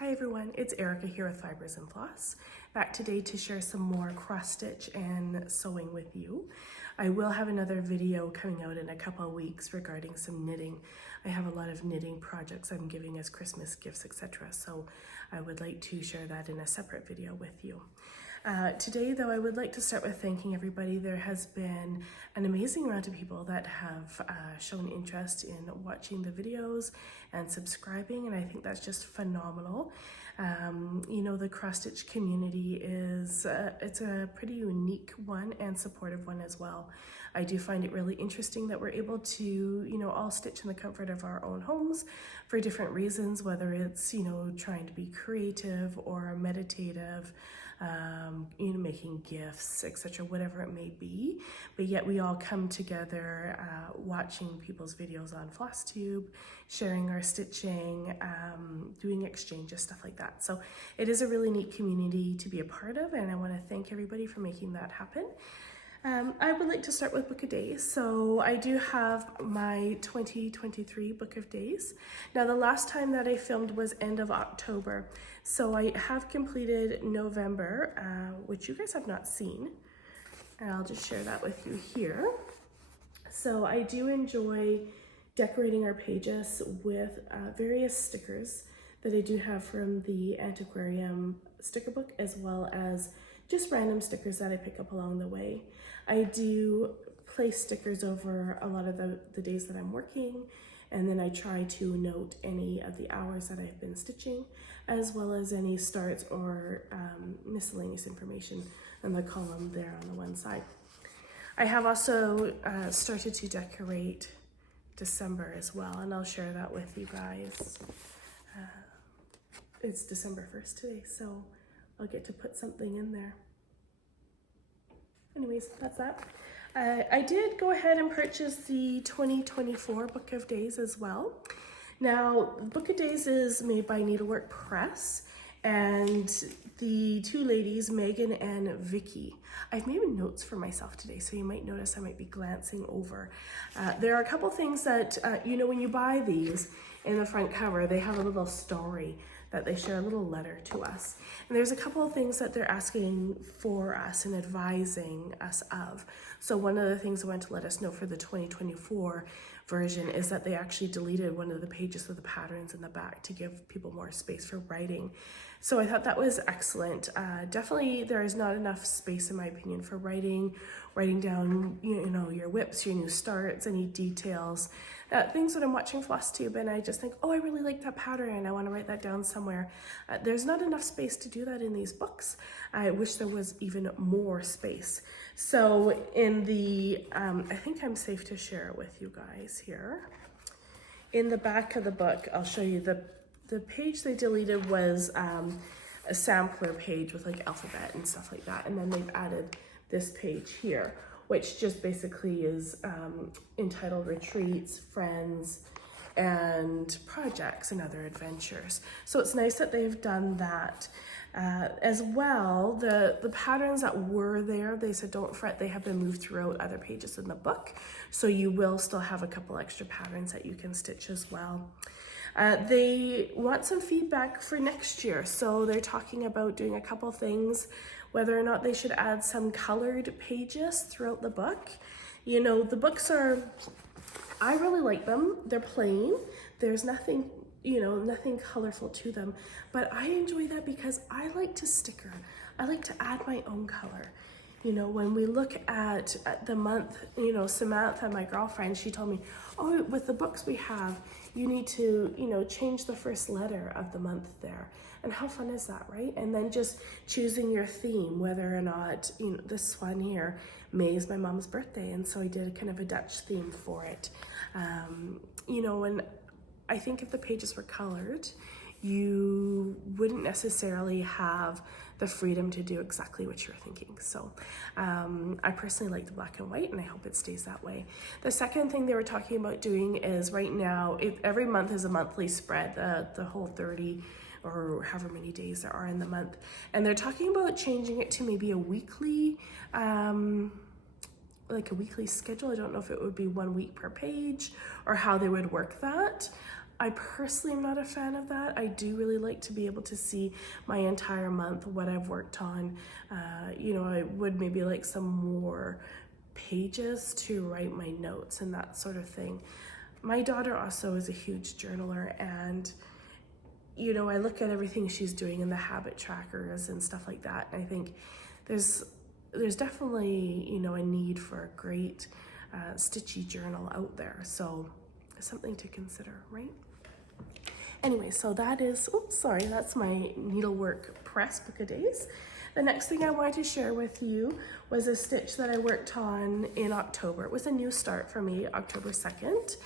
Hi everyone, it's Erica here with Fibers and Floss, back today to share some more cross stitch and sewing with you. I will have another video coming out in a couple of weeks regarding some knitting. I have a lot of knitting projects I'm giving as Christmas gifts, etc. So I would like to share that in a separate video with you. Today though, I would like to start with thanking everybody. There has been an amazing amount of people that have shown interest in watching the videos and subscribing, and I think that's just phenomenal. You know, the cross stitch community is it's a pretty unique one and supportive one as well. I do find it really interesting that we're able to, you know, all stitch in the comfort of our own homes for different reasons, whether it's, you know, trying to be creative or meditative, you know, making gifts, etc., whatever it may be. But yet we all come together watching people's videos on Flosstube, sharing our stitching, doing exchanges, stuff like that. So it is a really neat community to be a part of, and I want to thank everybody for making that happen. I would like to start with Book of Days. So I do have my 2023 Book of Days. Now the last time that I filmed was end of October. So I have completed November, which you guys have not seen. And I'll just share that with you here. So I do enjoy decorating our pages with various stickers that I do have from the Antiquarium sticker book, as well as just random stickers that I pick up along the way. I do place stickers over a lot of the days that I'm working, and then I try to note any of the hours that I've been stitching, as well as any starts or miscellaneous information in the column there on the one side. I have also started to decorate December as well, and I'll share that with you guys. It's December 1st today, so I'll get to put something in there. Anyways, that's that. I did go ahead and purchase the 2024 Book of Days as well. Now, Book of Days is made by Needleworks Press, and the two ladies, Megan and Vicky. I've made notes for myself today, so you might notice I might be glancing over. There are a couple things that, you know, when you buy these, in the front cover, they have a little story that they share, a little letter to us. And there's a couple of things that they're asking for us and advising us of. So one of the things I want to let us know for the 2024 version is that they actually deleted one of the pages of the patterns in the back to give people more space for writing. So I thought that was excellent. Definitely there is not enough space, in my opinion, for writing down, you know, your whips, your new starts, any details, things that I'm watching Flosstube and I just think, oh, I really like that pattern and I want to write that down somewhere. There's not enough space to do that in these books. I wish there was even more space. So in the, I think I'm safe to share it with you guys here. In the back of the book, I'll show you the page they deleted was a sampler page with like alphabet and stuff like that. And then they've added this page here, which just basically is entitled Retreats, Friends, and Projects and Other Adventures. So it's nice that they've done that. As well, the patterns that were there, they said don't fret, they have been moved throughout other pages in the book. So you will still have a couple extra patterns that you can stitch as well. They want some feedback for next year. So they're talking about doing a couple things, whether or not they should add some colored pages throughout the book. You know, the books are, I really like them. They're plain. There's nothing, you know, nothing colorful to them, but I enjoy that because I like to sticker. I like to add my own color. You know, when we look at the month, you know, Samantha, my girlfriend, she told me, oh, with the books we have, you need to, you know, change the first letter of the month there. And how fun is that, right? And then just choosing your theme, whether or not, you know, this one here, May is my mom's birthday. And so I did kind of a Dutch theme for it. You know, and I think if the pages were colored, you wouldn't necessarily have the freedom to do exactly what you're thinking. So I personally like the black and white, and I hope it stays that way. The second thing they were talking about doing is right now, every month is a monthly spread, the whole 30 or however many days there are in the month. And they're talking about changing it to maybe a weekly, like a weekly schedule. I don't know if it would be 1 week per page or how they would work that. I personally am not a fan of that. I do really like to be able to see my entire month, what I've worked on. You know, I would maybe like some more pages to write my notes and that sort of thing. My daughter also is a huge journaler, and you know, I look at everything she's doing in the habit trackers and stuff like that, and I think there's definitely, you know, a need for a great stitchy journal out there. So something to consider, right? Anyway, so that is, oops, sorry, that's my needlework press book of days. The next thing I wanted to share with you was a stitch that I worked on in October. It was a new start for me, October 2nd.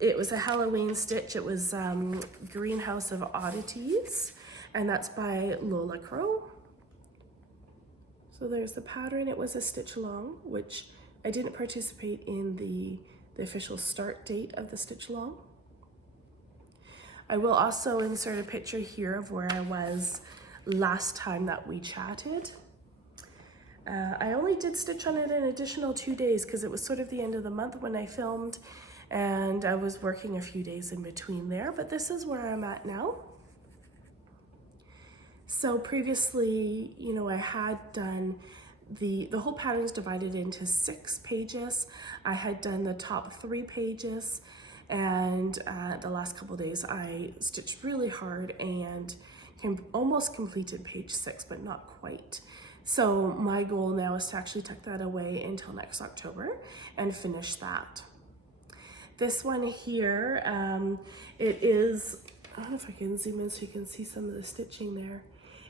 It was a Halloween stitch. It was Greenhouse of Oddities, and that's by Lola. So there's the pattern. It was a stitch long, which I didn't participate in the official start date of the stitch long. I will also insert a picture here of where I was last time that we chatted. I only did stitch on it an additional 2 days because it was sort of the end of the month when I filmed, and I was working a few days in between there, but this is where I'm at now. So previously, you know, I had done the whole pattern is divided into 6 pages. I had done the top 3 pages, and the last couple days I stitched really hard and almost completed page 6, but not quite. So my goal now is to actually tuck that away until next October and finish that. This one here, it is, I don't know if I can zoom in so you can see some of the stitching there.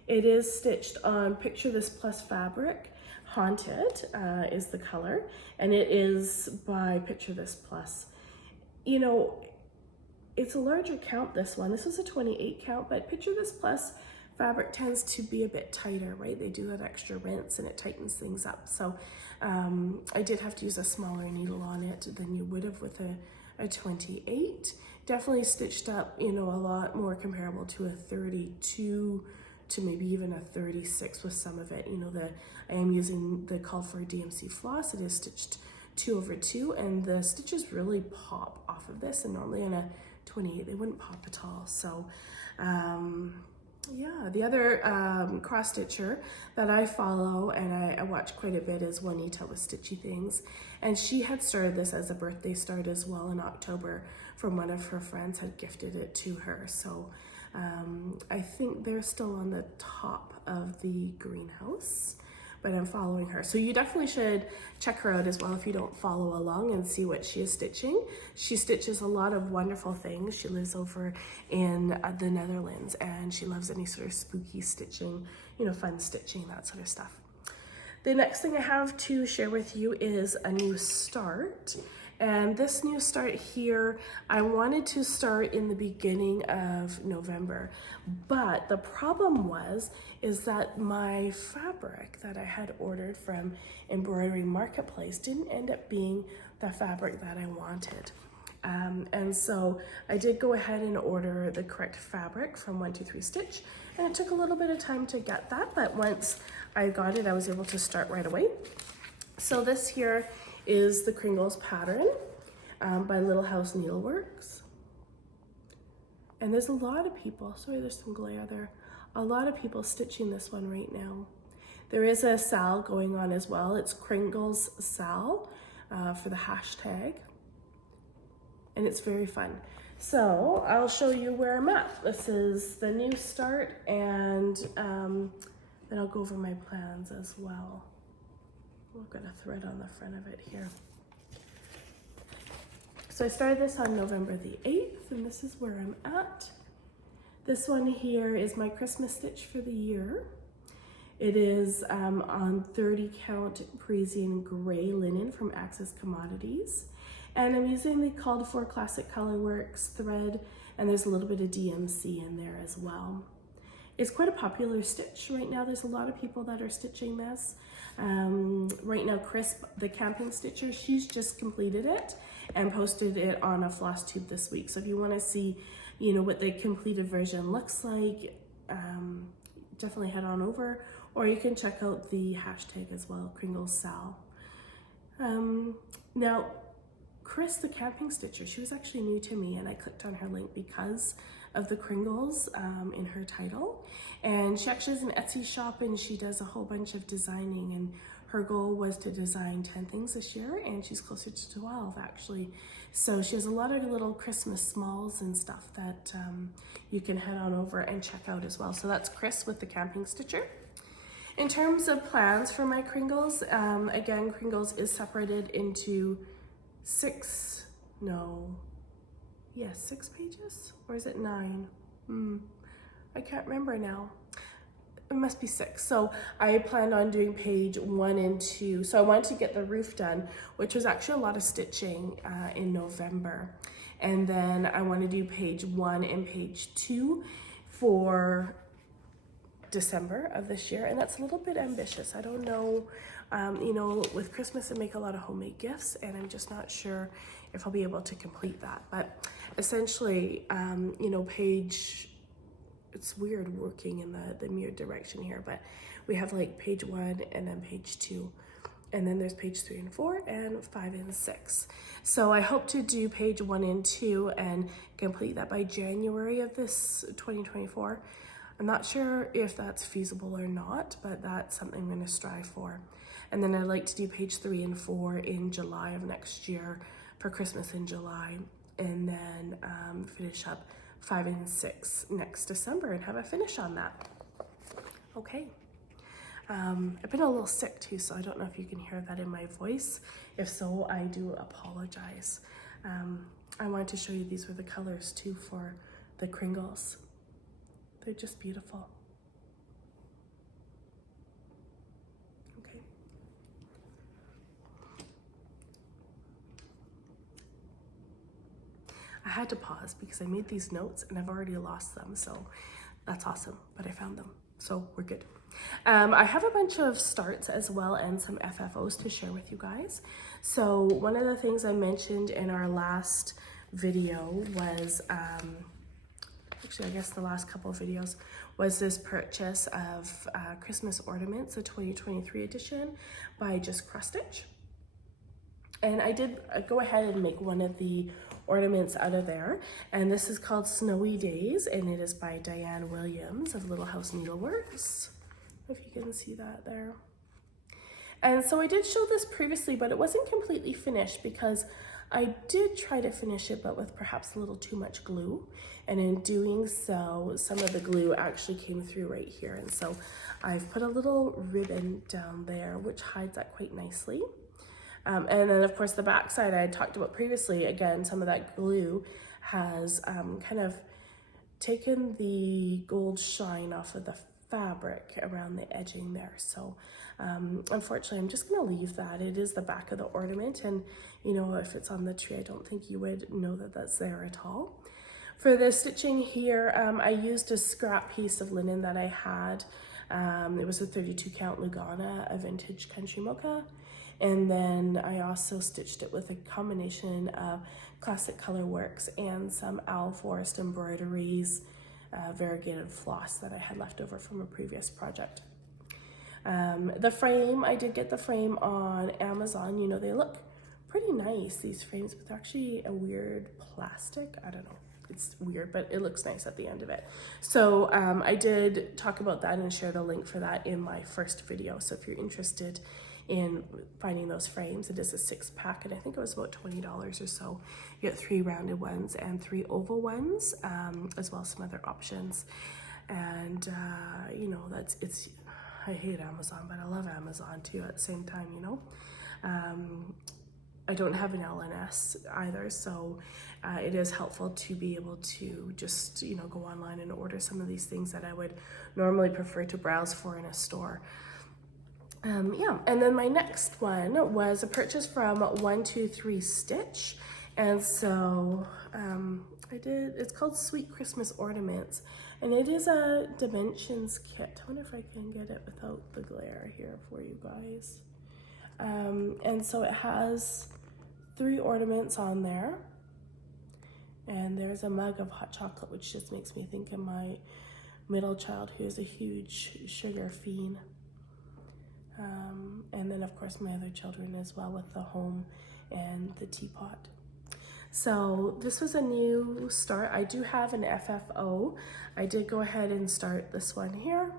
It is stitched on Picture This Plus fabric. Haunted is the color, and it is by Picture This Plus. You know, it's a larger count, this one. This was a 28 count, but Picture This Plus fabric tends to be a bit tighter, right? They do that extra rinse and it tightens things up. So I did have to use a smaller needle on it than you would have with a 28. Definitely stitched up, you know, a lot more comparable to a 32 to maybe even a 36 with some of it. You know, I am using the Call for DMC floss. It is stitched 2/2, and the stitches really pop off of this, and normally in a 28 they wouldn't pop at all. So yeah, the other cross stitcher that I follow and I watch quite a bit is Joanita with Stitchy Things, and she had started this as a birthday start as well in October from one of her friends had gifted it to her. So I think they're still on the top of the greenhouse, but I'm following her. So you definitely should check her out as well if you don't follow along and see what she is stitching. She stitches a lot of wonderful things. She lives over in the Netherlands, and she loves any sort of spooky stitching, you know, fun stitching, that sort of stuff. The next thing I have to share with you is a new start. And this new start here, I wanted to start in the beginning of November, but the problem is that my fabric that I had ordered from Embroidery Marketplace didn't end up being the fabric that I wanted. And so I did go ahead and order the correct fabric from 123 Stitch, and it took a little bit of time to get that, but once I got it, I was able to start right away. So this here is the Kringles pattern by Little House Needleworks. And there's a lot of people, sorry there's some glare there, a lot of people stitching this one right now. There is a sal going on as well. It's Kringles sal for the hashtag. And it's very fun. So I'll show you where I'm at. This is the new start, and then I'll go over my plans as well. I've got a thread on the front of it here. So I started this on November the 8th, and this is where I'm at. This one here is my Christmas stitch for the year. It is on 30 count Parisian gray linen from Access Commodities. And I'm using the Called For Classic Colorworks thread, and there's a little bit of DMC in there as well. It's quite a popular stitch right now. There's a lot of people that are stitching this. Right now, Crisp, the camping stitcher, she's just completed it and posted it on a Flosstube this week. So if you want to see, you know, what the completed version looks like, definitely head on over, or you can check out the hashtag as well, Kringles Sal. Now, Chris, the camping stitcher, she was actually new to me, and I clicked on her link because of the Kringles in her title. And she actually has an Etsy shop, and she does a whole bunch of designing, and her goal was to design 10 things this year, and she's closer to 12 actually. So she has a lot of little Christmas smalls and stuff that you can head on over and check out as well. So that's Chris with the camping stitcher. In terms of plans for my Kringles, again, Kringles is separated into 6 pages? Or is it 9? I can't remember now. It must be 6. So I planned on doing page 1 and 2. So I wanted to get the roof done, which was actually a lot of stitching in November. And then I want to do page 1 and page 2 for December of this year. And that's a little bit ambitious. I don't know, you know, with Christmas I make a lot of homemade gifts, and I'm just not sure if I'll be able to complete that. But essentially, you know, it's weird working in the mirrored direction here, but we have like page 1 and then page 2, and then there's page 3 and 4 and 5 and 6. So I hope to do page 1 and 2 and complete that by January of this 2024. I'm not sure if that's feasible or not, but that's something I'm going to strive for. And then I'd like to do page 3 and 4 in July of next year for Christmas in July, and then finish up 5 and 6 next December and have a finish on that. Okay. I've been a little sick too, so I don't know if you can hear that in my voice. If so, I do apologize. I wanted to show you, these were the colors too for the Kringles. They're just beautiful. Okay. I had to pause because I made these notes and I've already lost them, so that's awesome, but I found them, so we're good. I have a bunch of starts as well and some FFOs to share with you guys. So one of the things I mentioned in our last video was, actually I guess the last couple of videos, was this purchase of Christmas Ornaments, the 2023 edition by Just Cross Stitch. And I did go ahead and make one of the ornaments out of there, and this is called Snowy Days, and it is by Diane Williams of Little House Needleworks. If you can see that there. And so I did show this previously, but it wasn't completely finished because I did try to finish it, but with perhaps a little too much glue. And in doing so, some of the glue actually came through right here. And so I've put a little ribbon down there, which hides that quite nicely. And then of course the back side I had talked about previously, again, some of that glue has kind of taken the gold shine off of the fabric around the edging there. So unfortunately I'm just gonna leave that. It is the back of the ornament, and you know, if it's on the tree I don't think you would know that that's there at all. For the stitching here, I used a scrap piece of linen that I had. It was a 32 count Lugana, a vintage country mocha, and then I also stitched it with a combination of Classic Colorworks and some Owl Forest Embroideries variegated floss that I had left over from a previous project. The frame, I did get the frame on Amazon. You know, they look pretty nice, these frames, but they're actually a weird plastic. I don't know, it's weird, but it looks nice at the end of it. So I did talk about that and shared a link for that in my first video. So if you're interested in finding those frames, it is a 6-pack, and I think it was about $20 or so. You get 3 rounded ones and 3 oval ones, as well as some other options. And you know, I hate Amazon, but I love Amazon too at the same time, you know. I don't have an LNS either, so it is helpful to be able to just, you know, go online and order some of these things that I would normally prefer to browse for in a store. Yeah, and then my next one was a purchase from 123 Stitch, and so it's called Sweet Christmas Ornaments, and it is a dimensions kit. I wonder if I can get it without the glare here for you guys. And so it has 3 ornaments on there, and there's a mug of hot chocolate, which just makes me think of my middle child, who is a huge sugar fiend. And then of course my other children as well, with the home and the teapot. So this was a new start. I do have an FFO. I did go ahead and start this one here.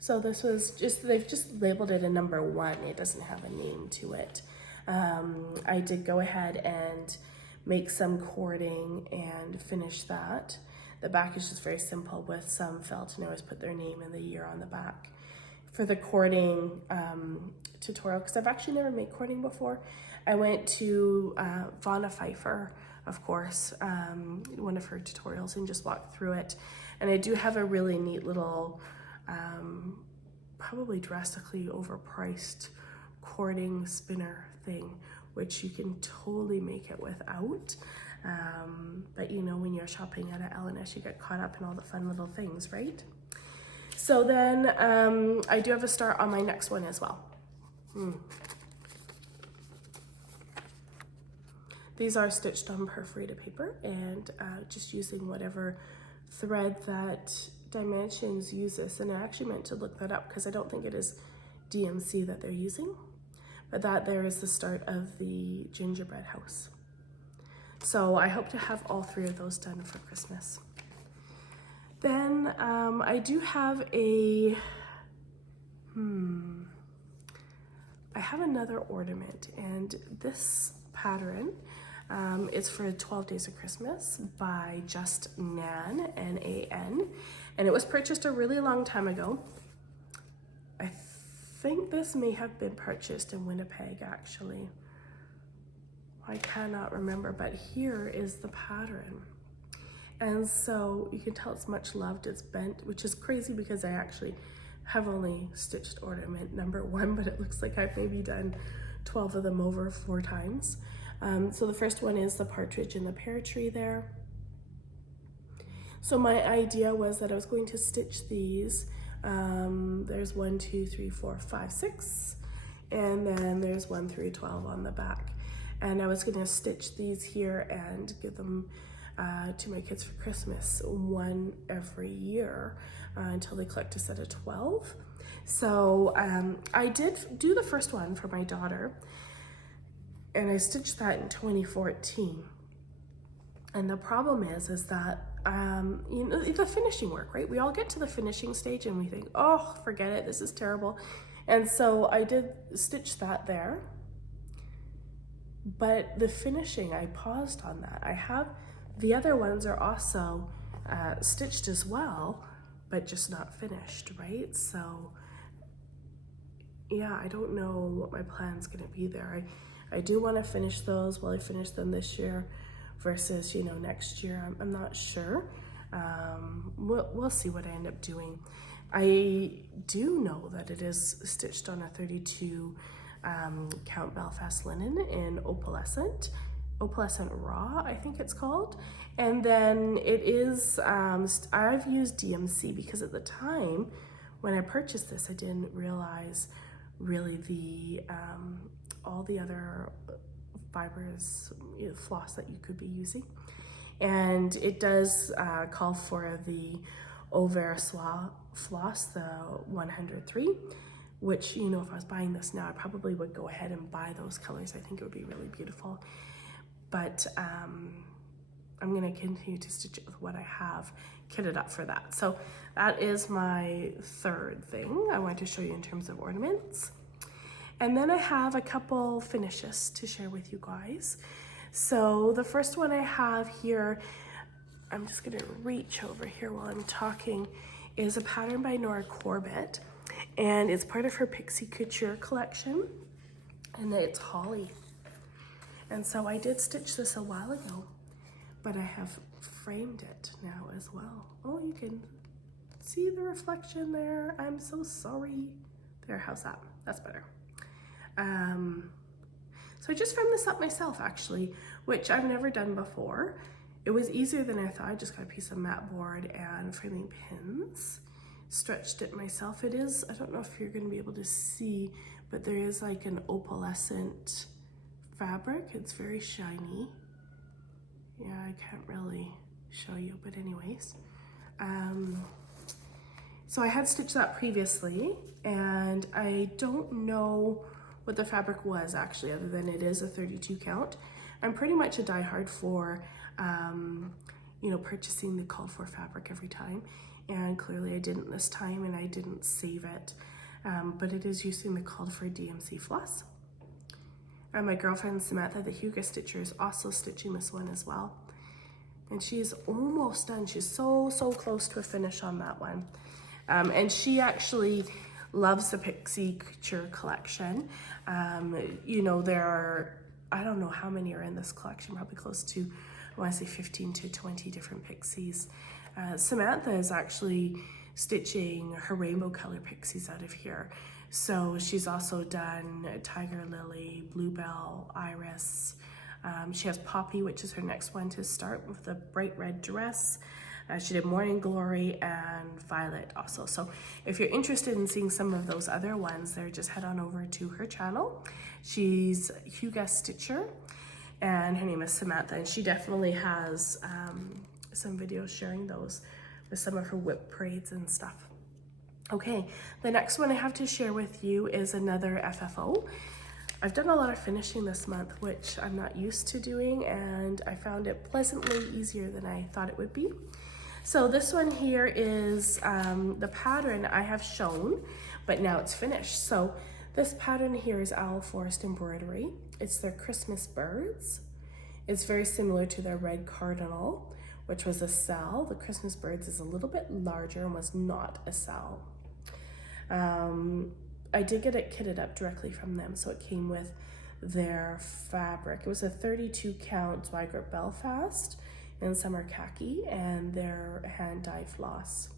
So this was just, they've just labeled it a number 1. It doesn't have a name to it. I did go ahead and make some cording and finish that. The back is just very simple with some felt, and I always put their name and the year on the back. For the cording tutorial, because I've actually never made cording before, I went to Vonna Pfeiffer, of course, one of her tutorials, and just walked through it. And I do have a really neat little, probably drastically overpriced cording spinner thing, which you can totally make it without. But you know, when you're shopping at a L&S, you get caught up in all the fun little things, right? So then I do have a start on my next one as well. These are stitched on perforated paper, and just using whatever thread that Dimensions uses. And I actually meant to look that up because I don't think it is DMC that they're using, but that there is the start of the gingerbread house. So I hope to have all 3 of those done for Christmas. Then I do have a, I have another ornament, and this pattern is for 12 Days of Christmas by Just Nan, N-A-N, and it was purchased a really long time ago. I think this may have been purchased in Winnipeg, actually. I cannot remember, but here is the pattern. And so you can tell it's much loved, it's bent, which is crazy because I actually have only stitched ornament number 1, but it looks like I've maybe done 12 of them over 4 times. So the first one is the partridge in the pear tree there. So my idea was that I was going to stitch these. There's 1, 2, 3, 4, 5, 6, and then there's 1 through 12 on the back. And I was gonna stitch these here and give them to my kids for Christmas, 1 every year until they collect a set of 12. So I did do the first one for my daughter, and I stitched that in 2014. And the problem is that, you know, the finishing work, right? We all get to the finishing stage and we think, oh, forget it, this is terrible. And so I did stitch that there, but the finishing, I paused on that. I have, the other ones are also stitched as well, but just not finished, right? So yeah, I don't know what my plan's gonna be there. I do wanna finish those. Will I finish them this year versus, you know, next year? I'm not sure. We'll see what I end up doing. I do know that it is stitched on a 32 Count Belfast linen in opalescent raw, I think it's called. And then it is, I've used DMC because at the time when I purchased this, I didn't realize really the all the other fibers, you know, floss that you could be using. And it does call for the Auvers floss, the 103, which, you know, if I was buying this now, I probably would go ahead and buy those colors. I think it would be really beautiful. But I'm gonna continue to stitch it with what I have kitted up for that. So that is my third thing I want to show you in terms of ornaments. And then I have a couple finishes to share with you guys. So the first one I have here, I'm just gonna reach over here while I'm talking, is a pattern by Nora Corbett, and it's part of her Pixie Couture collection, and it's holly. And so I did stitch this a while ago, but I have framed it now as well. Oh, you can see the reflection there. I'm so sorry. There, how's that? That's better. So I just framed this up myself, actually, which I've never done before. It was easier than I thought. I just got a piece of mat board and framing pins, stretched it myself. It is, I don't know if you're gonna be able to see, but there is like an opalescent fabric. It's very shiny. Yeah, I can't really show you, but anyways. So I had stitched that previously, and I don't know what the fabric was actually, other than it is a 32 count. I'm pretty much a diehard for, you know, purchasing the called for fabric every time. And clearly I didn't this time, and I didn't save it. But it is using the called for DMC floss. And my girlfriend Samantha, the Huga Stitcher, is also stitching this one as well. And she's almost done. She's so close to a finish on that one. And she actually loves the Pixie Couture collection. You know, there are, I don't know how many are in this collection, probably close to, I want to say 15 to 20 different Pixies. Samantha is actually stitching her rainbow color Pixies out of here. So she's also done Tiger Lily, Bluebell, Iris. She has Poppy, which is her next one to start, with a bright red dress. She did Morning Glory and Violet also. So if you're interested in seeing some of those other ones there, just head on over to her channel. She's Huga Stitcher, and her name is Samantha, and she definitely has some videos sharing those with some of her whip parades and stuff. Okay, the next one I have to share with you is another FFO. I've done a lot of finishing this month, which I'm not used to doing, and I found it pleasantly easier than I thought it would be. So this one here is the pattern I have shown, but now it's finished. So this pattern here is Owl Forest Embroidery. It's their Christmas birds. It's very similar to their red cardinal, which was a cell. The Christmas birds is a little bit larger and was not a cell. I did get it kitted up directly from them, so it came with their fabric. It was a 32 count Zweigart Belfast in summer khaki, and their hand dye floss.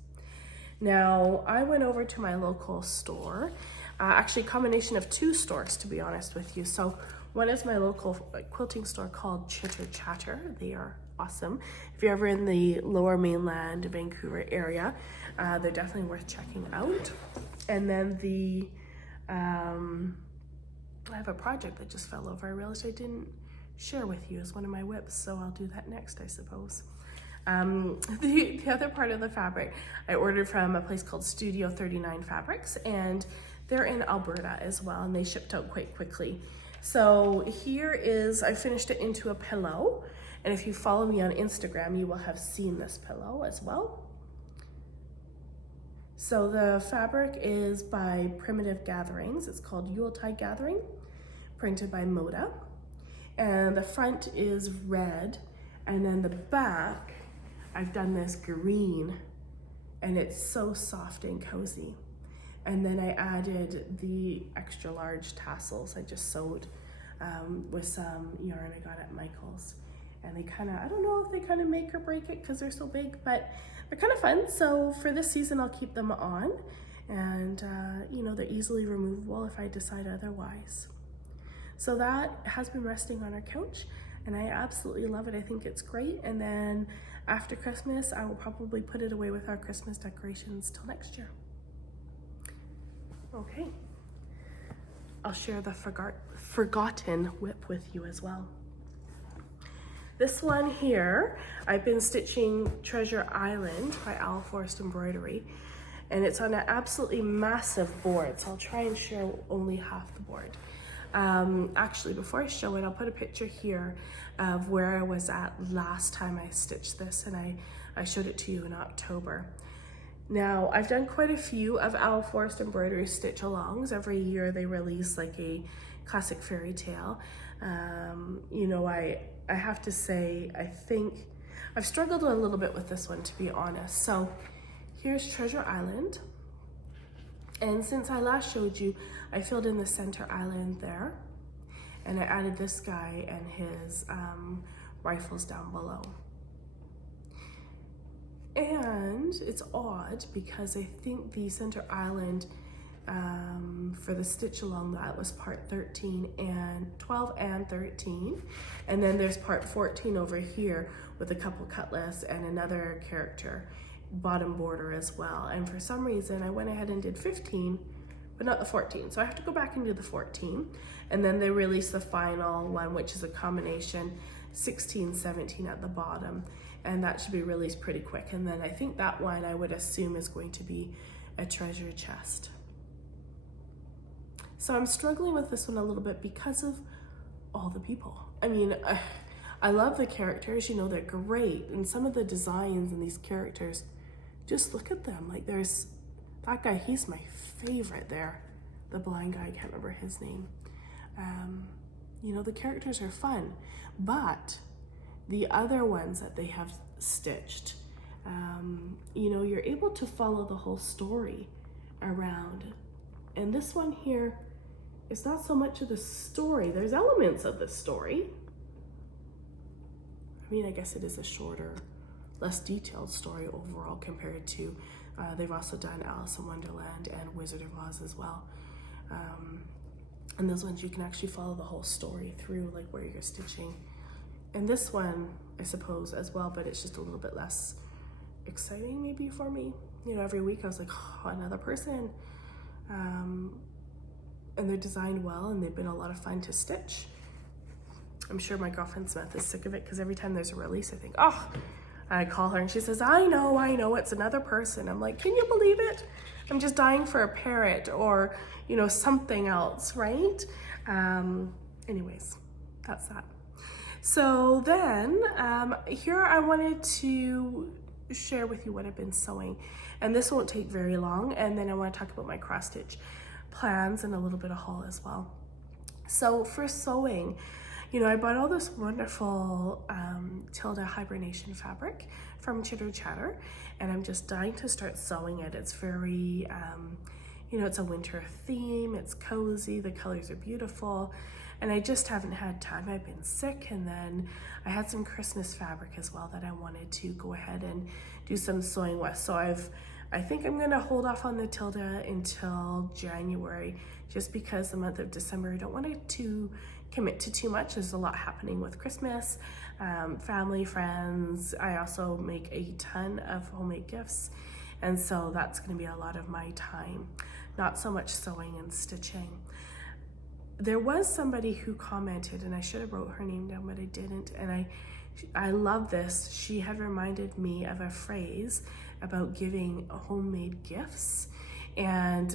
Now, I went over to my local store, actually a combination of two stores, to be honest with you. So one is my local quilting store called Chitter Chatter. They are awesome. If you're ever in the Lower Mainland Vancouver area, they're definitely worth checking out. And then the I have a project that just fell over. I realized I didn't share with you as one of my whips, so I'll do that next, I suppose. The other part of the fabric I ordered from a place called Studio 39 Fabrics, and they're in Alberta as well, and they shipped out quite quickly. So here is, I finished it into a pillow, and if you follow me on Instagram, you will have seen this pillow as well. So the fabric is by Primitive Gatherings. It's called Yuletide Gathering, printed by Moda. And the front is red, and then the back, I've done this green, and it's so soft and cozy. And then I added the extra large tassels I just sewed with some yarn I got at Michael's. And they kind of, I don't know if they kind of make or break it because they're so big, but they're kind of fun. So for this season, I'll keep them on, and you know, they're easily removable if I decide otherwise. So that has been resting on our couch, and I absolutely love it. I think it's great. And then after Christmas, I will probably put it away with our Christmas decorations till next year. Okay, I'll share the forgotten whip with you as well. This one here, I've been stitching Treasure Island by Owl Forest Embroidery, and it's on an absolutely massive board, so I'll try and share only half the board. Actually, before I show it, I'll put a picture here of where I was at last time I stitched this, and I showed it to you in October. Now, I've done quite a few of Owl Forest Embroidery stitch alongs. Every year they release like a classic fairy tale. You know, I have to say, I think I've struggled a little bit with this one, to be honest. So here's Treasure Island. And since I last showed you, I filled in the center island there, and I added this guy and his rifles down below. And it's odd because I think the center island for the stitch along that was part 13 and 12 and 13, and then there's part 14 over here with a couple cutlass and another character bottom border as well. And for some reason I went ahead and did 15 but not the 14, so I have to go back and do the 14. And then they released the final one, which is a combination 16 17 at the bottom, and that should be released pretty quick. And then I think that one I would assume is going to be a treasure chest. So I'm struggling with this one a little bit because of all the people. I mean, I love the characters, you know, they're great. And some of the designs in these characters, just look at them. Like there's that guy, he's my favorite there. The blind guy, I can't remember his name. You know, the characters are fun, but the other ones that they have stitched, you know, you're able to follow the whole story around. And this one here is not so much of the story. There's elements of the story. I mean, I guess it is a shorter, less detailed story overall compared to, they've also done Alice in Wonderland and Wizard of Oz as well. And those ones you can actually follow the whole story through, like where you're stitching. And this one, I suppose, as well, but it's just a little bit less exciting maybe for me. You know, every week I was like, oh, another person. And they're designed well and they've been a lot of fun to stitch. I'm sure my girlfriend Samantha is sick of it because every time there's a release, I think, oh, I call her and she says, I know, it's another person. I'm like, can you believe it? I'm just dying for a parrot or, you know, something else, right? Anyways, that's that. So then here I wanted to share with you what I've been sewing, and this won't take very long, and then I want to talk about my cross stitch plans and a little bit of haul as well. So for sewing, you know, I bought all this wonderful Tilda hibernation fabric from Chitter Chatter, and I'm just dying to start sewing it. It's very, you know, it's a winter theme, it's cozy, the colors are beautiful, and I just haven't had time. I've been sick, and then I had some Christmas fabric as well that I wanted to go ahead and do some sewing with. So I think I'm gonna hold off on the Tilda until January, just because the month of December, I don't want it to commit to too much. There's a lot happening with Christmas, family, friends. I also make a ton of homemade gifts, and so that's going to be a lot of my time, not so much sewing and stitching. There was somebody who commented, and I should have wrote her name down, but I didn't, and I love this. She had reminded me of a phrase about giving homemade gifts, and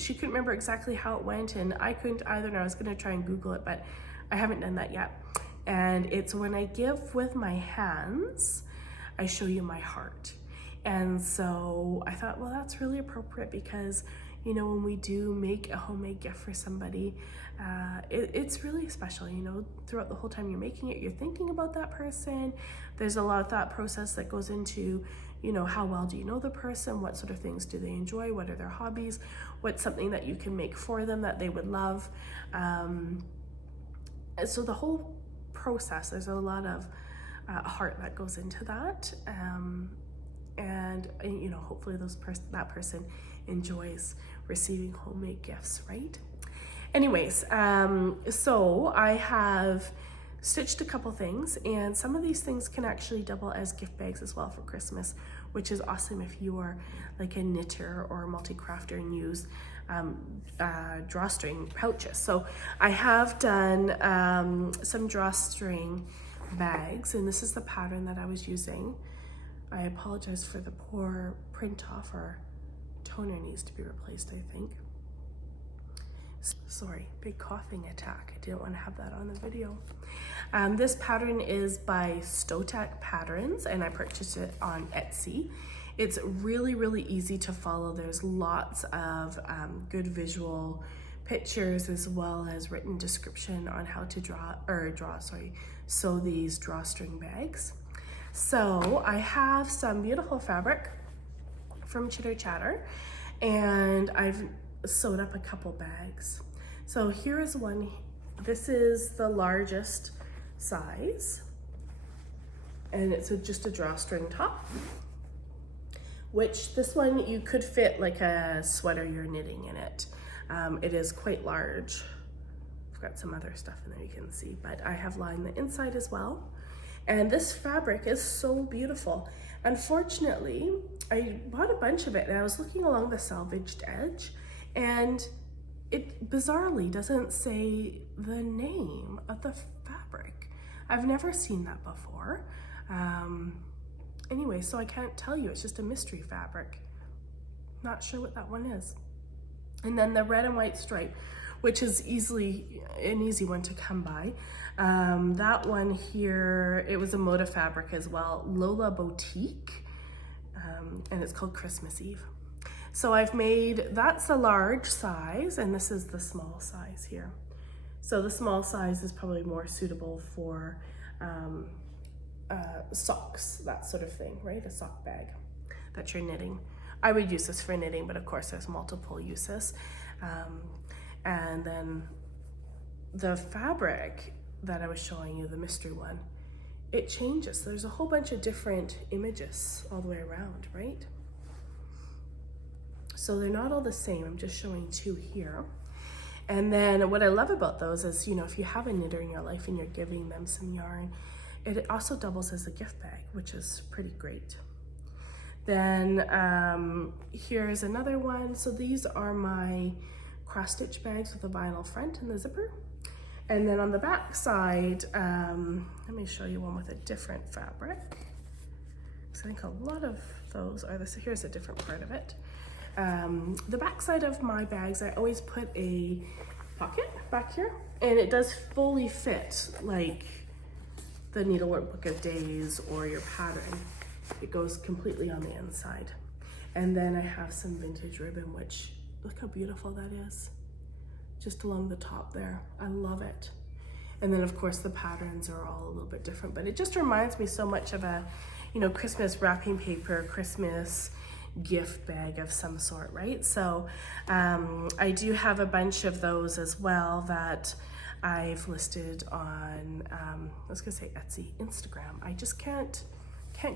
she couldn't remember exactly how it went, and I couldn't either, and I was going to try and Google it, but I haven't done that yet. And it's when I give with my hands, I show you my heart. And so I thought, well, that's really appropriate because, you know, when we do make a homemade gift for somebody, it's really special. You know, throughout the whole time you're making it, you're thinking about that person. There's a lot of thought process that goes into, you know, how well do you know the person? What sort of things do they enjoy? What are their hobbies? What's something that you can make for them that they would love? So the whole process, there's a lot of heart that goes into that. And you know, hopefully that person enjoys receiving homemade gifts, right? Anyways, so I have stitched a couple things, and some of these things can actually double as gift bags as well for Christmas, which is awesome if you are like a knitter or a multi-crafter and use drawstring pouches. So I have done some drawstring bags, and this is the pattern that I was using. I apologize for the poor print off. Our toner needs to be replaced, I think. Sorry, big coughing attack. I didn't want to have that on the video. This pattern is by Sotak Patterns, and I purchased it on Etsy. It's really, really easy to follow. There's lots of good visual pictures as well as written description on how to sew these drawstring bags. So I have some beautiful fabric from Chitter Chatter, and I've sewed up a couple bags. So here is one. This is the largest size, and it's just a drawstring top, which this one you could fit like a sweater you're knitting in it. It is quite large. I've got some other stuff in there you can see, but I have lined the inside as well. And this fabric is so beautiful. Unfortunately, I bought a bunch of it, and I was looking along the salvaged edge, and it bizarrely doesn't say the name of the fabric. I've never seen that before. Anyway, so I can't tell you. It's just a mystery fabric. Not sure what that one is. And then the red and white stripe, which is an easy one to come by. That one here, it was a motif fabric as well, Lola Boutique, and it's called Christmas Eve. So I've made, that's the large size, and this is the small size here. So the small size is probably more suitable for socks, that sort of thing, right? A sock bag that you're knitting. I would use this for knitting, but of course there's multiple uses. And then the fabric that I was showing you, the mystery one, it changes. There's a whole bunch of different images all the way around, right? So they're not all the same. I'm just showing 2 here. And then what I love about those is, you know, if you have a knitter in your life and you're giving them some yarn, it also doubles as a gift bag, which is pretty great. Then here's another one. So these are my cross stitch bags with a vinyl front and the zipper. And then on the back side, let me show you one with a different fabric. So I think a lot of those are this. Here's a different part of it. The back side of my bags, I always put a pocket back here, and it does fully fit like the Needlework Book of Days or your pattern. It goes completely on the inside. And then I have some vintage ribbon, which, look how beautiful that is. Just along the top there. I love it. And then of course the patterns are all a little bit different, but it just reminds me so much of a, you know, Christmas wrapping paper, Christmas gift bag of some sort, right? So I do have a bunch of those as well that I've listed on, I was gonna say Etsy, Instagram. I just can't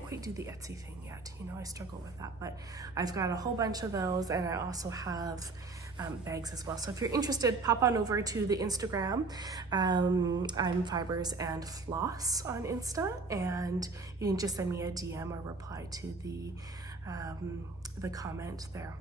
quite do the Etsy thing yet. You know, I struggle with that, but I've got a whole bunch of those, and I also have bags as well. So if you're interested, pop on over to the Instagram. I'm Fibers and Floss on Insta, and you can just send me a DM or reply to the comment there.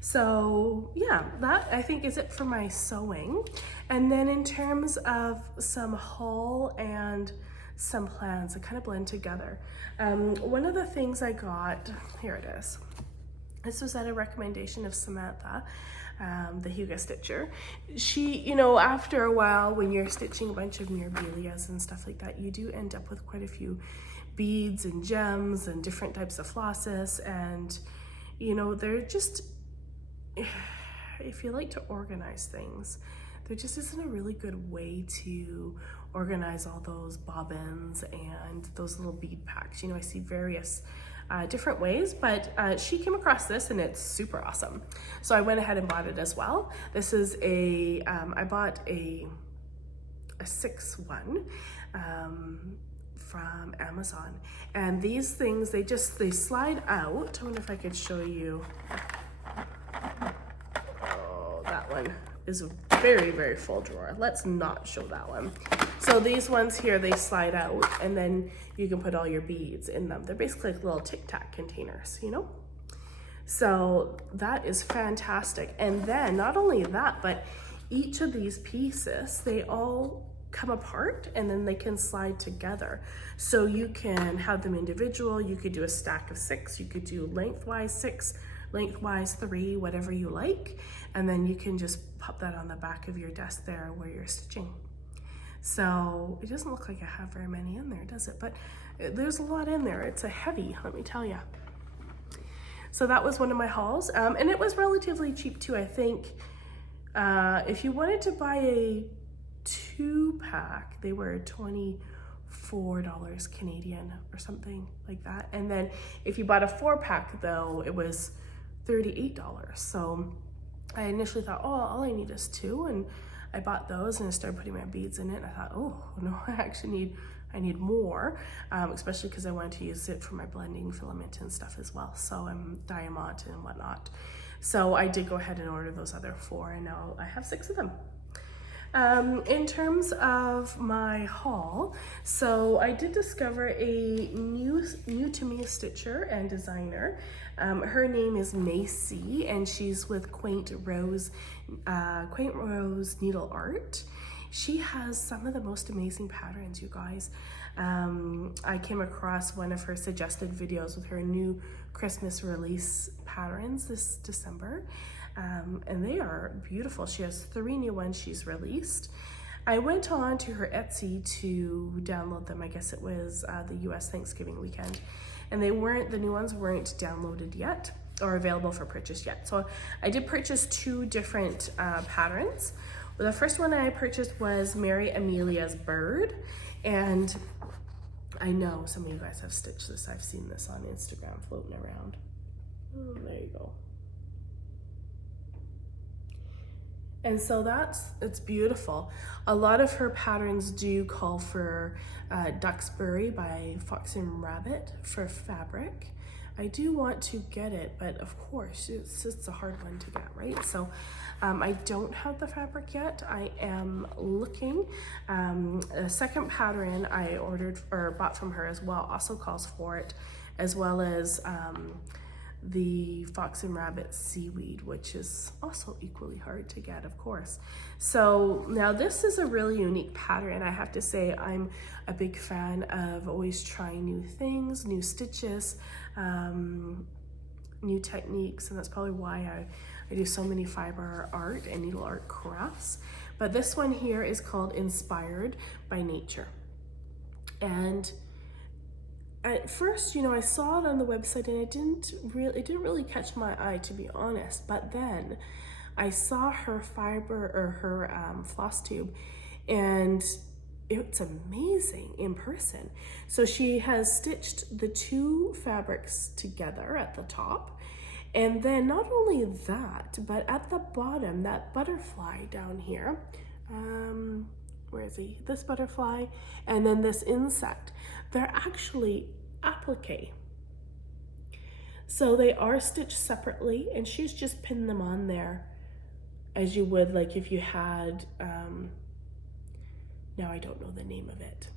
So yeah, that I think is it for my sewing. And then in terms of some haul and some plans that kind of blend together. One of the things I got, here it is. This was at a recommendation of Samantha, the Huga Stitcher. She, you know, after a while when you're stitching a bunch of Mirabilias and stuff like that, you do end up with quite a few beads and gems and different types of flosses, and you know, they're just, if you like to organize things, there just isn't a really good way to organize all those bobbins and those little bead packs. You know, I see various different ways, but she came across this and it's super awesome. So I went ahead and bought it as well. This is a, I bought a 6-1 from Amazon. And these things, they slide out. I wonder if I could show you. Oh, that one is a very, very full drawer. Let's not show that one. So these ones here, they slide out, and then you can put all your beads in them. They're basically like little Tic Tac containers, you know? So that is fantastic. And then not only that, but each of these pieces, they all come apart and then they can slide together. So you can have them individual. You could do a stack of 6. You could do lengthwise 6, lengthwise 3, whatever you like. And then you can just pop that on the back of your desk there where you're stitching. So it doesn't look like I have very many in there, does it? But there's a lot in there. It's a heavy, let me tell you. So that was one of my hauls. And it was relatively cheap too. I think if you wanted to buy a 2-pack, they were $24 Canadian or something like that. And then if you bought a 4-pack though, it was $38. So I initially thought, oh, all I need is 2, and I bought those and I started putting my beads in it. And I thought, oh no, I need more, especially because I wanted to use it for my blending filament and stuff as well. So I'm diamond and whatnot. So I did go ahead and order those other 4, and now I have 6 of them. In terms of my haul, so I did discover a new to me stitcher and designer. Her name is Macy, and she's with Quaint Rose Needleart. She has some of the most amazing patterns, you guys. I came across one of her suggested videos with her new Christmas release patterns this December. and they are beautiful. She has 3 new ones she's released. I went on to her Etsy to download them. I guess it was the US Thanksgiving weekend, and the new ones weren't downloaded yet or available for purchase yet. So I did purchase 2 different patterns. Well, the first one I purchased was Mary Amelia's bird, and I know some of you guys have stitched this. I've seen this on Instagram floating around. Oh, there you go. And so it's beautiful. A lot of her patterns do call for Duxbury by Fox and Rabbit for fabric. I do want to get it, but of course it's a hard one to get, right? So I don't have the fabric yet. I am looking. A second pattern I ordered or bought from her as well also calls for it, as well as the Fox and Rabbit seaweed, which is also equally hard to get, of course. So now this is a really unique pattern. I have to say I'm a big fan of always trying new things, new stitches, new techniques, and that's probably why I do so many fiber art and needle art crafts. But this one here is called Inspired by Nature. And at first, I saw it on the website and it didn't really catch my eye, to be honest. But then I saw her fiber or her Flosstube, and it's amazing in person. So she has stitched the 2 fabrics together at the top, and then not only that, but at the bottom, that butterfly down here, where is he? This butterfly, and then this insect, they're actually applique. So they are stitched separately, and she's just pinned them on there as you would like if you had, now I don't know the name of it.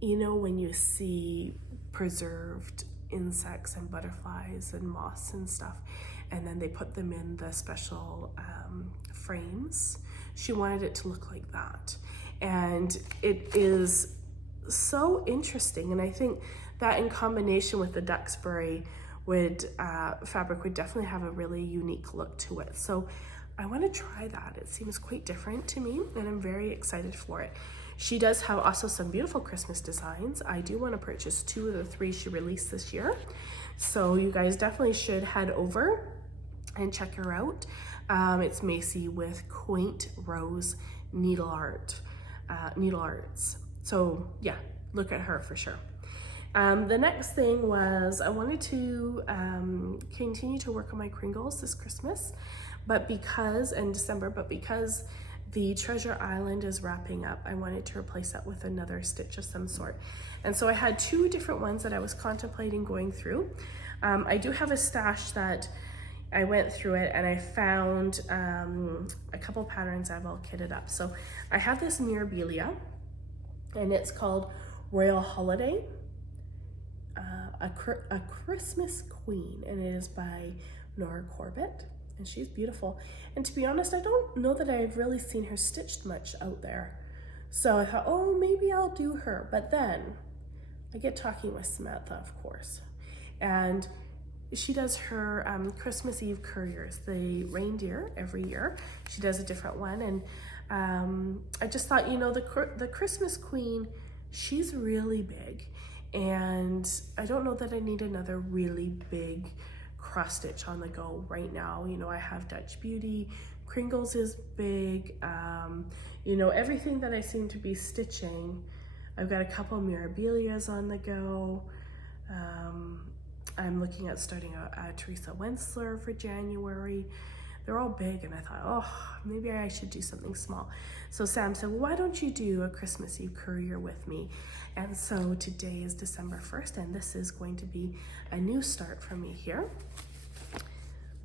When you see preserved insects and butterflies and moths and stuff, and then they put them in the special frames. She wanted it to look like that. And it is so interesting, and I think that in combination with the Duxbury fabric would definitely have a really unique look to it. So I want to try that. It seems quite different to me, and I'm very excited for it. She does have also some beautiful Christmas designs. I do want to purchase 2 of the 3 she released this year, so you guys definitely should head over and check her out. It's Macy with Quaint Rose Needlearts. So yeah, look at her for sure. The next thing was I wanted to continue to work on my Kringles this Christmas, in December, but because the Treasure Island is wrapping up, I wanted to replace that with another stitch of some sort. And so I had 2 different ones that I was contemplating going through. I do have a stash that I went through it, and I found a couple patterns I've all kitted up. So I have this Mirabilia, and it's called Royal Holiday, a Christmas Queen, and it is by Nora Corbett, and she's beautiful. And to be honest, I don't know that I've really seen her stitched much out there. So I thought, oh, maybe I'll do her. But then I get talking with Samantha, of course, and she does her Christmas Eve couriers, the reindeer, every year. She does a different one, and I just thought, the Christmas Queen, she's really big, and I don't know that I need another really big cross stitch on the go right now. I have Dutch Beauty, Kringles is big, everything that I seem to be stitching. I've got a couple Mirabilias on the go. I'm looking at starting a Teresa Wensler for January. They're all big, and I thought, oh, maybe I should do something small. So Sam said, well, why don't you do a Christmas Eve courier with me? And so today is December 1st, and this is going to be a new start for me here.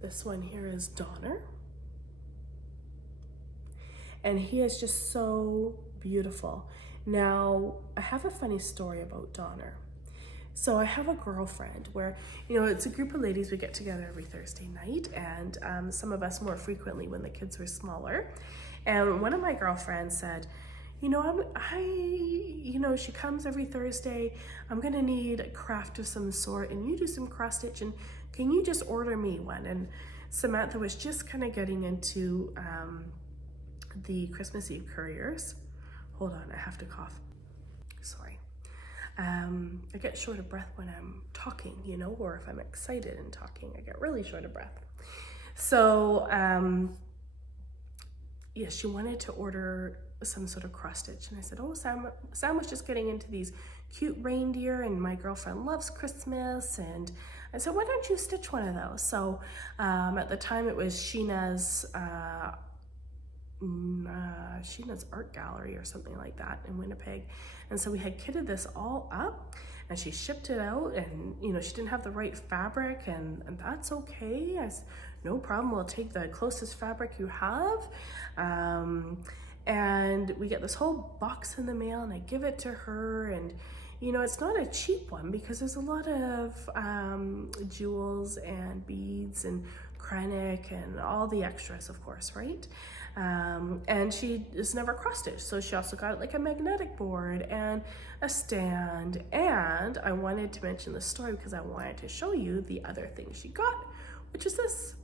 This one here is Donnor, and he is just so beautiful. Now, I have a funny story about Donnor. So I have a girlfriend where, it's a group of ladies, we get together every Thursday night, and some of us more frequently when the kids were smaller. And one of my girlfriends said, she comes every Thursday. I'm gonna need a craft of some sort, and you do some cross stitch, and can you just order me one? And Samantha was just kind of getting into the Christmas Eve couriers. Hold on, I have to cough. Sorry. I get short of breath when I'm talking, or if I'm excited and talking, I get really short of breath. So, yeah, she wanted to order some sort of cross stitch, and I said, oh, Sam was just getting into these cute reindeer, and my girlfriend loves Christmas, and I said, why don't you stitch one of those? So at the time it was Sheena's art gallery or something like that in Winnipeg, and so we had kitted this all up, and she shipped it out, and she didn't have the right fabric, and that's okay. I said, no problem, we'll take the closest fabric you have. And we get this whole box in the mail, and I give it to her, and it's not a cheap one because there's a lot of jewels and beads and krennic and all the extras, of course, right? And she is never cross-stitched, so she also got like a magnetic board and a stand. And I wanted to mention the story because I wanted to show you the other thing she got, which is this.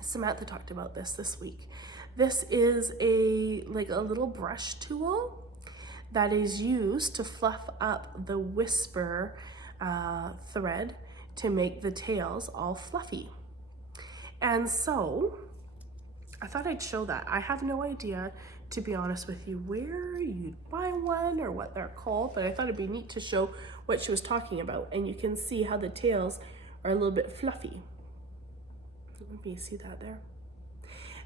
Samantha talked about this week. This is a little brush tool that is used to fluff up the whisper thread to make the tails all fluffy. And so I thought I'd show that. I have no idea, to be honest with you, where you'd buy one or what they're called, but I thought it'd be neat to show what she was talking about. And you can see how the tails are a little bit fluffy. Maybe you see that there.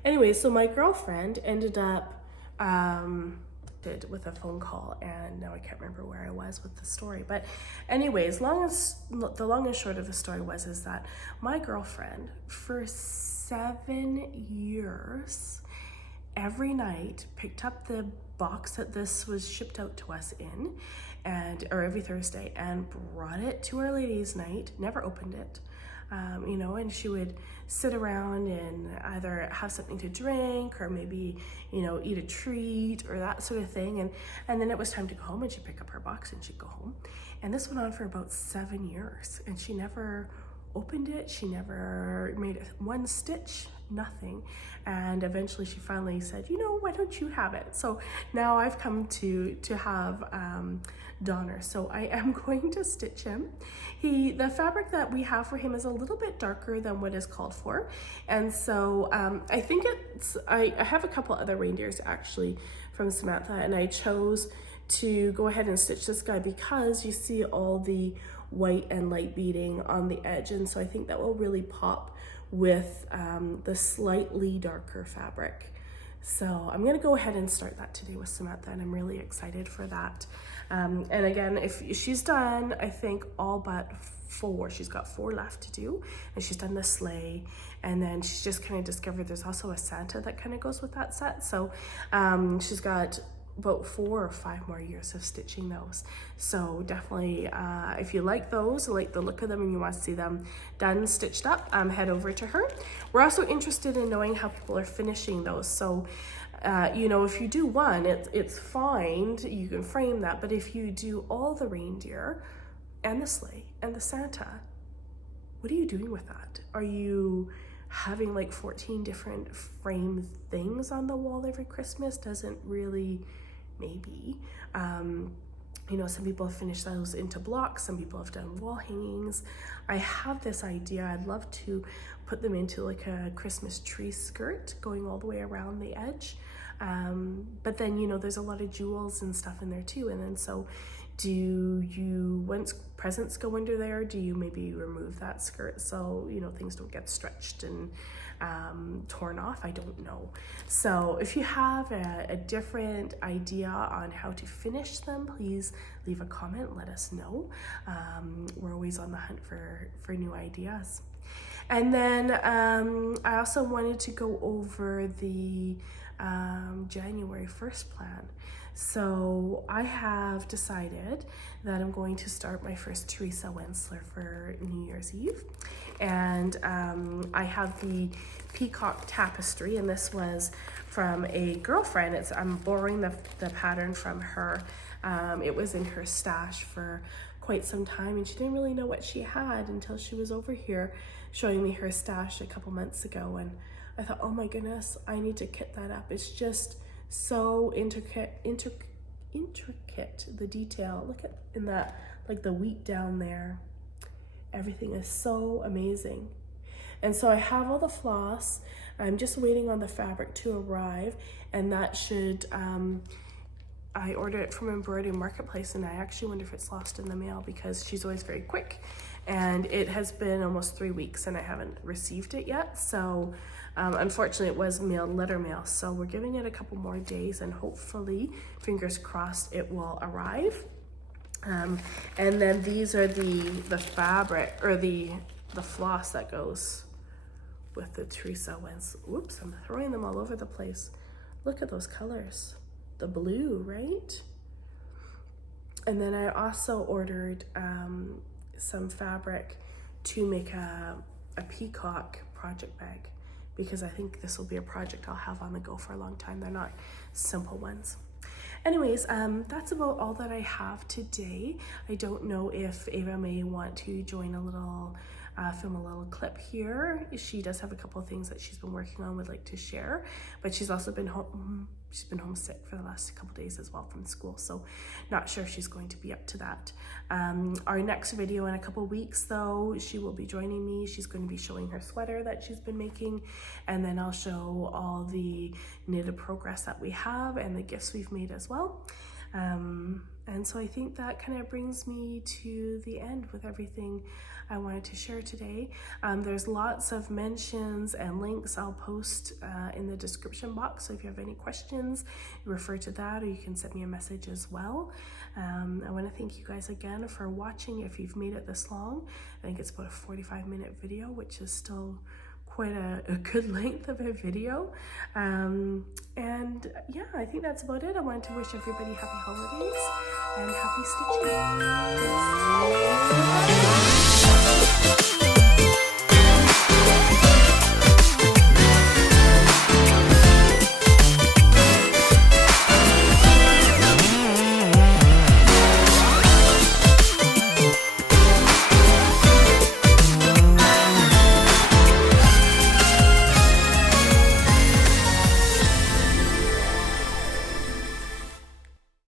Anyway, so my girlfriend ended up with a phone call, and now I can't remember where I was with the story. But anyways, the long and short of the story is that my girlfriend, for 7 years, every night picked up the box that this was shipped out to us in, or every Thursday, and brought it to our ladies' night, never opened it. And she would sit around and either have something to drink or maybe, eat a treat or that sort of thing. And then it was time to go home, and she'd pick up her box and she'd go home. And this went on for about 7 years, and she never opened it. She never made one stitch, nothing. And eventually she finally said, why don't you have it? So now I've come to have Donnor. So I am going to stitch him. The fabric that we have for him is a little bit darker than what is called for. And so I think I have a couple other reindeers actually from Samantha, and I chose to go ahead and stitch this guy because you see all the white and light beading on the edge, and so I think that will really pop with the slightly darker fabric. So I'm gonna go ahead and start that today with Samantha, and I'm really excited for that. And again, if she's done, I think all but 4, she's got 4 left to do, and she's done the sleigh, and then she's just kind of discovered there's also a Santa that kind of goes with that set. So she's got about 4 or 5 more years of stitching those. So definitely, if you like those, like the look of them, and you want to see them done, stitched up, head over to her. We're also interested in knowing how people are finishing those. So, if you do one, it's fine, you can frame that, but if you do all the reindeer and the sleigh and the Santa, what are you doing with that? Are you having like 14 different frame things on the wall every Christmas? Doesn't really, maybe. Some people have finished those into blocks, some people have done wall hangings. I have this idea, I'd love to put them into like a Christmas tree skirt going all the way around the edge. But then, there's a lot of jewels and stuff in there too. And then so once presents go under there, do you maybe remove that skirt so, things don't get stretched and torn off? I don't know. So if you have a different idea on how to finish them, please leave a comment, let us know. We're always on the hunt for new ideas. And then I also wanted to go over the January 1st plan. So I have decided that I'm going to start my first Teresa Wensler for New Year's Eve. And I have the peacock tapestry, and this was from a girlfriend. I'm borrowing the pattern from her. It was in her stash for quite some time, and she didn't really know what she had until she was over here showing me her stash a couple months ago. And I thought, oh my goodness, I need to kit that up. It's just so intricate, the detail. Look at in that, like the wheat down there. Everything is so amazing. And so I have all the floss. I'm just waiting on the fabric to arrive, and that should, I ordered it from Embroidery Marketplace, and I actually wonder if it's lost in the mail because she's always very quick. And it has been almost 3 weeks and I haven't received it yet. So unfortunately it was mailed letter mail. So we're giving it a couple more days, and hopefully, fingers crossed, it will arrive. And then these are the fabric, or the floss that goes with the Teresa Wens. Whoops, I'm throwing them all over the place. Look at those colors. The blue, right? And then I also ordered some fabric to make a peacock project bag, because I think this will be a project I'll have on the go for a long time. They're not simple ones. Anyways, that's about all that I have today. I don't know if Ava may want to join a little, film a little clip here. She does have a couple of things that she's been working on, would like to share, but she's also been home. She's been homesick for the last couple days as well from school, so not sure if she's going to be up to that. Our next video in a couple weeks, though, she will be joining me. She's going to be showing her sweater that she's been making, and then I'll show all the knitted progress that we have and the gifts we've made as well. And so I think that kind of brings me to the end with everything I wanted to share today. There's lots of mentions and links I'll post in the description box, so if you have any questions, refer to that, or you can send me a message as well. I want to thank you guys again for watching. If you've made it this long, I think it's about a 45-minute video, which is still quite a good length of a video. And yeah, I think that's about it. I wanted to wish everybody happy holidays and happy stitching.